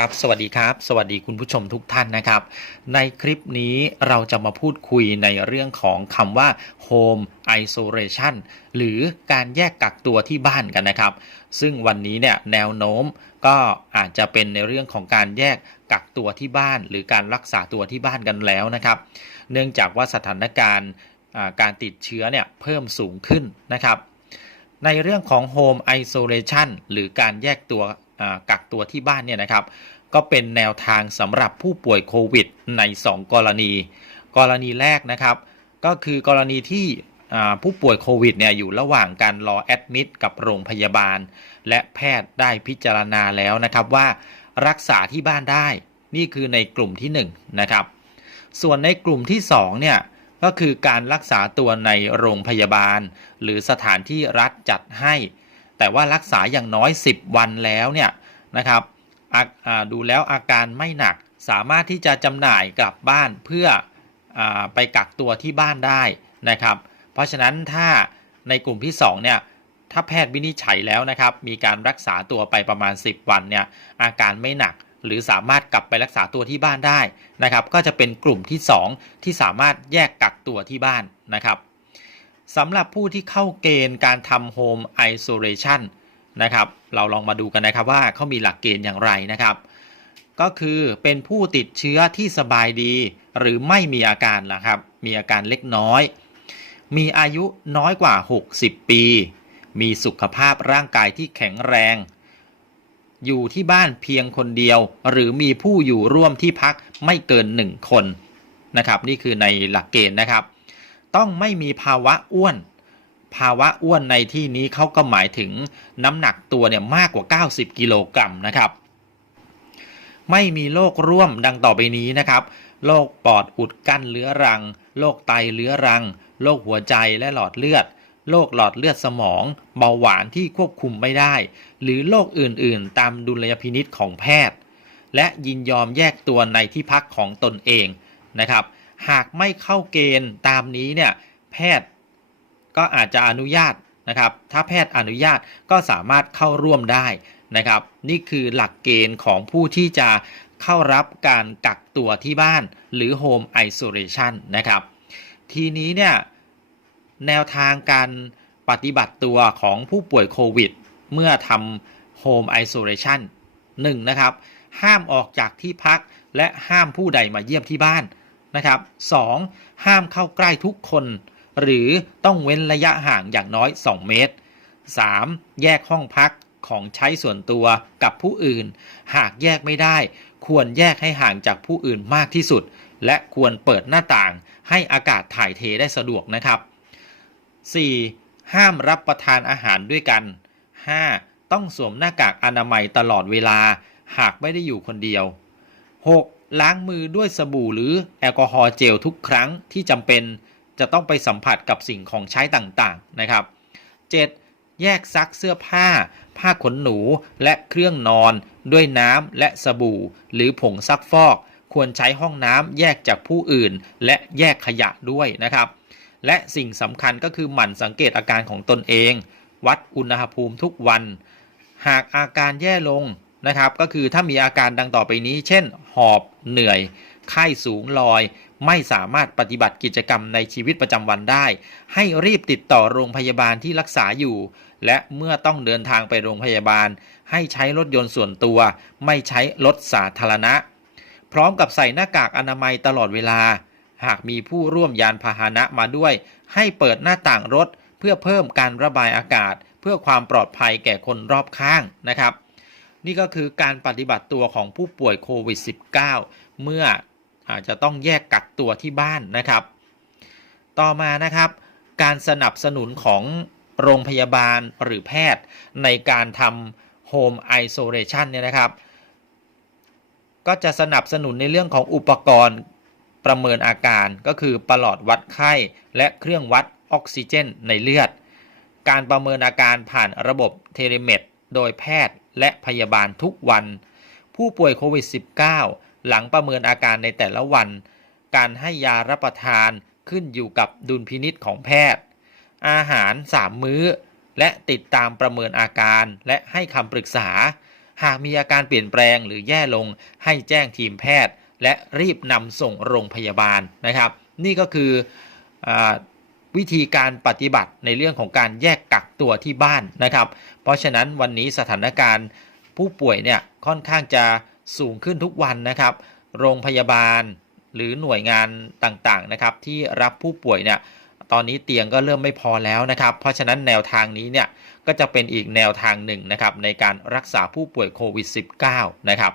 ครับสวัสดีครับ สวัสดีคุณผู้ชมทุกท่านนะครับ ในคลิปนี้เราจะมาพูดคุยในเรื่องของคำว่า home isolation หรือการแยกกักตัวที่บ้านกันนะครับ ซึ่งวันนี้เนี่ยแนวโน้มก็อาจจะเป็นในเรื่องของการแยกกักตัวที่บ้าน หรือการรักษาตัวที่บ้านกันแล้วนะครับ เนื่องจากว่าสถานการณ์การติดเชื้อเนี่ยเพิ่มสูงขึ้นนะครับ ในเรื่องของ Home Isolation หรือการแยกตัว กักตัวที่บ้านเนี่ยนะครับ ก็เป็นแนวทางสำหรับผู้ป่วยโควิดใน 2 กรณี กรณีแรกนะครับ ก็คือกรณีที่ผู้ป่วยโควิดเนี่ยอยู่ระหว่างการรอแอดมิดกับโรงพยาบาล และแพทย์ได้พิจารณาแล้วนะครับว่ารักษาที่บ้านได้ นี่คือในกลุ่มที่1นะครับ ส่วนในกลุ่มที่2เนี่ยก็คือการรักษาตัวในโรงพยาบาล หรือสถานที่รัฐจัดให้ แต่ว่ารักษาอย่างน้อย 10 วันแล้วเนี่ยนะครับดูแล้วอาการไม่หนักสามารถที่จะจำหน่ายกลับบ้านเพื่ออไปกักตัวที่บ้านได้นะครับ เพราะฉะนั้นถ้าในกลุ่มที่2เนี่ยถ้าแพทย์วินิจฉัยแล้วนะครับ มีการรักษาตัวไปประมาณ 10 วันเนี่ยอาการไม่หนักหรือสามารถกลับไปรักษาตัวที่บ้านได้นะครับ ก็จะเป็นกลุ่มที่ 2 ที่สามารถแยกกักตัวที่บ้านนะครับ สำหรับผู้ที่เข้าเกณฑ์การทำ Home Isolation นะครับเราลองมาดูกันนะครับว่าเขามีหลักเกณฑ์อย่างไรนะครับ ก็คือเป็นผู้ติดเชื้อที่สบายดี หรือไม่มีอาการนะครับ มีอาการเล็กน้อย มีอายุน้อยกว่า 60 ปี มีสุขภาพร่างกายที่แข็งแรง อยู่ที่บ้านเพียงคนเดียว หรือมีผู้อยู่ร่วมที่พักไม่เกิน 1 คนนะครับ นี่คือในหลักเกณฑ์นะครับ ต้องไม่มีภาวะอ้วน ภาวะอ้วนในที่นี้เขาก็หมายถึงน้ำหนักตัวเนี่ยมากกว่า 90 กิโลกรัมนะครับ ไม่มีโรคร่วมดังต่อไปนี้นะครับ โรคปอดอุดกั้นเรื้อรัง โรคไตเรื้อรัง โรคหัวใจและหลอดเลือด โรคหลอดเลือดสมอง เบาหวานที่ควบคุมไม่ได้ หรือโรคอื่นๆ ตามดุลยพินิษของแพทย์ และยินยอมแยกตัวในที่พักของตนเองนะครับ หากไม่เข้าเกณฑ์ตามนี้เนี่ยแพทย์ก็อาจจะอนุญาตนะครับ ถ้าแพทย์อนุญาตก็สามารถเข้าร่วมได้นะครับ นี่คือหลักเกณฑ์ของผู้ที่จะเข้ารับการกักตัวที่บ้านหรือ Home Isolation นะครับ ทีนี้เนี่ยแนวทางการปฏิบัติตัวของผู้ป่วยโควิด เมื่อทำ Home Isolation 1. นะครับ ห้ามออกจากที่พักและห้ามผู้ใดมาเยี่ยมที่บ้าน นะครับ 2. ห้ามเข้าใกล้ทุกคน หรือต้องเว้นระยะห่างอย่างน้อย 2 เมตร 3. แยกห้องพักของใช้ส่วนตัวกับผู้อื่น หากแยกไม่ได้ ควรแยกให้ห่างจากผู้อื่นมากที่สุด และควรเปิดหน้าต่าง ให้อากาศถ่ายเทได้สะดวกนะครับ 4. ห้ามรับประทานอาหารด้วยกัน 5. ต้องสวมหน้ากากอนามัยตลอดเวลา หากไม่ได้อยู่คนเดียว 6. ล้างมือด้วยสบู่หรือแอลกอฮอล์เจลทุกครั้งที่จำเป็นจะต้องไปสัมผัสกับสิ่งของใช้ต่างๆนะครับ 7. แยกซักเสื้อผ้า ผ้าขนหนูและเครื่องนอน ด้วยน้ำและสบู่ หรือผงซักฟอก ควรใช้ห้องน้ำแยกจากผู้อื่น และแยกขยะด้วยนะครับ และสิ่งสำคัญก็คือหมั่นสังเกตอาการของตนเอง วัดอุณหภูมิทุกวัน หากอาการแย่ลง นะครับ ก็คือถ้ามีอาการดังต่อไปนี้ เช่น หอบเหนื่อย ไข้สูงลอย ไม่สามารถปฏิบัติกิจกรรมในชีวิตประจำวันได้ ให้รีบติดต่อโรงพยาบาลที่รักษาอยู่ และเมื่อต้องเดินทางไปโรงพยาบาล ให้ใช้รถยนต์ส่วนตัว ไม่ใช้รถสาธารณะ พร้อมกับใส่หน้ากากอนามัยตลอดเวลา หากมีผู้ร่วมยานพาหนะมาด้วย ให้เปิดหน้าต่างรถเพื่อเพิ่มการระบายอากาศ เพื่อความปลอดภัยแก่คนรอบข้างนะครับ นี่ก็คือการปฏิบัติตัวของผู้ป่วยโควิด -19 เมื่ออาจจะต้องแยกกักตัวที่บ้านนะครับ ต่อมานะครับ การสนับสนุนของโรงพยาบาลหรือแพทย์ในการทำ Home Isolation เนี่ยนะครับ ก็จะสนับสนุนในเรื่องของอุปกรณ์ประเมินอาการก็คือประหลอดวัดไข้ และเครื่องวัดออกซิเจนในเลือด การประเมินอาการผ่านระบบเทเลเมด โดยแพทย์และพยาบาลทุกวัน ผู้ป่วยโควิด -19 หลังประเมินอาการในแต่ละวัน การให้ยารับประทานขึ้นอยู่กับดุลพินิษของแพทย์ อาหาร 3 มื้อ และติดตามประเมินอาการและให้คำปรึกษา หากมีอาการเปลี่ยนแปลงหรือแย่ลงให้แจ้งทีมแพทย์ และรีบนำส่งโรงพยาบาลนะครับ นี่ก็คืออ วิธีการปฏิบัติในเรื่องของการแยกกักตัวที่บ้านนะครับ เพราะฉะนั้นวันนี้สถานการณ์ผู้ป่วยเนี่ยค่อนข้างจะสูงขึ้นทุกวันนะครับ โรงพยาบาลหรือหน่วยงานต่างๆนะครับที่รับผู้ป่วยเนี่ยตอนนี้เตียงก็เริ่มไม่พอแล้วนะครับ เพราะฉะนั้นแนวทางนี้เนี่ยก็จะเป็นอีกแนวทางหนึ่งนะครับในการรักษาผู้ป่วยโควิด -19 นะครับ